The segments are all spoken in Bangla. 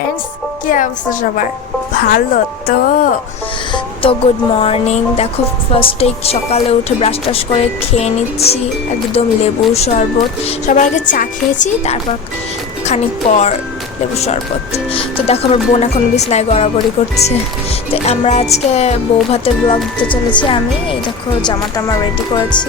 ফ্রেন্ডস, কি অবস্থা সবার? ভালো তো? Good morning. দেখো, ফার্স্টেই সকালে উঠে ব্রাশ টাশ করে খেয়ে নিচ্ছি একদম লেবুর শরবত। সবার আগে চা খেয়েছি, তারপর খানিক পর লেবুর শরবত। তো দেখো, আমার বোন এখন বিছনায় গড়াগড়ি করছে। তো আমরা আজকে বউ ভাতের ব্লগ দিতে চলেছি। আমি এই দেখো জামাটা আমার রেডি করেছি,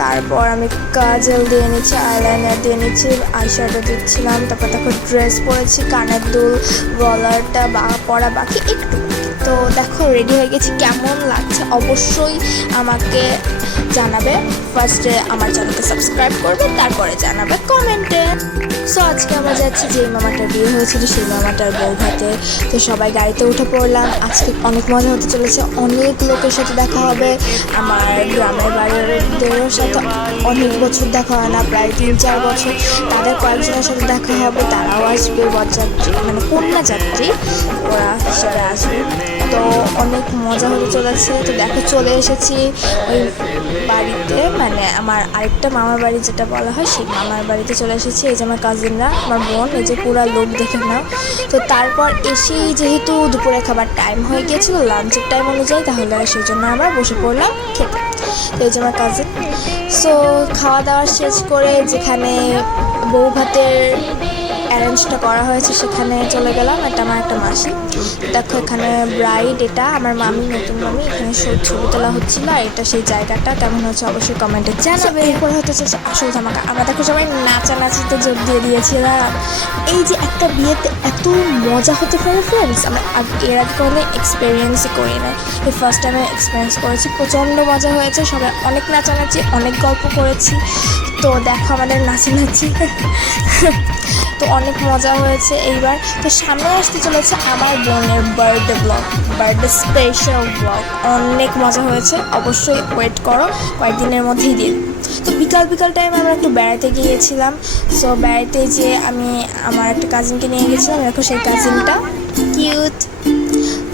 তারপর আমি কাজল দিয়ে নিচ্ছি, আইলাইনার দিয়ে নিচ্ছি, আইশ্যাডো দিচ্ছিলাম, তারপর দেখো ড্রেস পরেছি, কানের দুল গলারটা পরা বাকি একটু। তো দেখো রেডি হয়ে গেছি। কেমন লাগছে অবশ্যই আমাকে জানাবে। ফার্স্টে আমার চ্যানেলকে সাবস্ক্রাইব করবে, তারপরে জানাবে কমেন্টে। সো আজকে আমরা যাচ্ছি যেই মামাটার বিয়ে হয়েছিল সেই মামাটার বউ ভাতে। তো সবাই গাড়িতে উঠে পড়লাম। আজকে অনেক মজা হতে চলেছে, অনেক লোকের সাথে দেখা হবে। আমার গ্রামের বাড়িরদেরও সাথে অনেক বছর দেখা হয় না, প্রায় 3-4 বছর। তাদের কয়েকজনের সাথে দেখা হবে, তারাও আসবে, বরযাত্রী মানে কন্যা যাত্রী ওরা হিসেবে আসবে। তো অনেক মজা হতে চলেছে। তো দেখো চলে এসেছি ওই বাড়িতে, মানে আমার আরেকটা মামার বাড়ি যেটা বলা হয় সেই মামার বাড়িতে চলে এসেছি। এই যে আমার কাজিনরা, আমার বোন, এই যে পুরা লোক দেখে নাও। তো তারপর এসেই যেহেতু দুপুরে খাবার টাইম হয়ে গিয়েছিল, লাঞ্চের টাইম অনুযায়ী, তাহলে সেই জন্য আমরা বসে পড়লাম খেতে। তো এই যে আমার কাজিন। সো খাওয়া দাওয়া শেষ করে যেখানে বউ ভাতের অ্যারেঞ্জটা করা হয়েছে সেখানে চলে গেলাম। এটা আমার একটা মাসি। দেখো এখানে ব্রাইড, এটা আমার মামি, নতুন মামি। এখানে ছবি তোলা হচ্ছিল, আর এটা সেই জায়গাটা। কেমন হচ্ছে অবশ্যই কমেন্টে জানাবে। এরপরে হতে চলছে আসল ধামাকা। আমরা দেখো সবাই নাচানাচিতে যোগ দিয়ে দিয়েছিলাম। এই যে একটা বিয়েতে এত মজা হতে পারে ফ্রেন্ডস, আমরা এর আগে কোনো এক্সপিরিয়েন্সই করি না। এই ফার্স্ট টাইমে এক্সপিরিয়েন্স করেছি, প্রচণ্ড মজা হয়েছে। সবাই অনেক নাচানাচি, অনেক গল্প করেছি। তো দেখো আমাদের নাচানাচি তো অনেক মজা হয়েছে এইবার। তো সামনে আসতে চলেছে আমার বোনের birthday blog, birthday special blog. অনেক মজা হয়েছে, অবশ্যই ওয়েট করো, কয়েকদিনের মধ্যেই দিন। তো বিকাল টাইমে আমরা একটু বেড়াতে গিয়েছিলাম। সো বেড়াতে যেয়ে আমি আমার একটা কাজিনকে নিয়ে গেছিলাম। দেখো সেই কাজিনটা কিউট।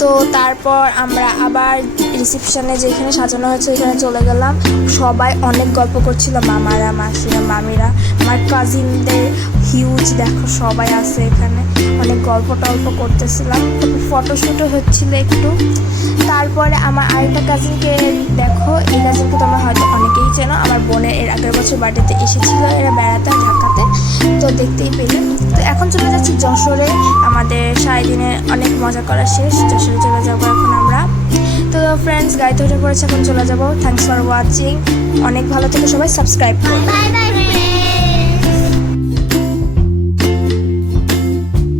তো তারপর আমরা আবার রিসেপশনে যেখানে সাজানো হয়েছে ওইখানে চলে গেলাম। সবাই অনেক গল্প করছিল, মামারা, মাসিরা, মামিরা, আমার কাজিনদের হিউজ দেখো সবাই আছে এখানে। অনেক গল্প টল্প করতেছিলাম, তারপর ফটোশ্যুটও হচ্ছিল একটু। তারপরে আমার আরেকটা কাজিনকে দেখো, এই কাজিনকে তোমরা হয়তো অনেকেই চেনো। আমার বোনের এর আগের বছর বার্থডেতে এসেছিল এরা বেড়াতে ঢাকাতে, তো দেখতেই পেলে। তো এখন চলে যাচ্ছি যশোরে। আমাদের সারাদিনে অনেক মজা করা শেষ, যশোরে চলে যাবো এখন আমরা। তো ফ্রেন্ডস গাড়িতে উঠে পড়েছে, এখন চলে যাবো। Thanks for watching. অনেক ভালো থেকে সবাই সাবস্ক্রাইব করো।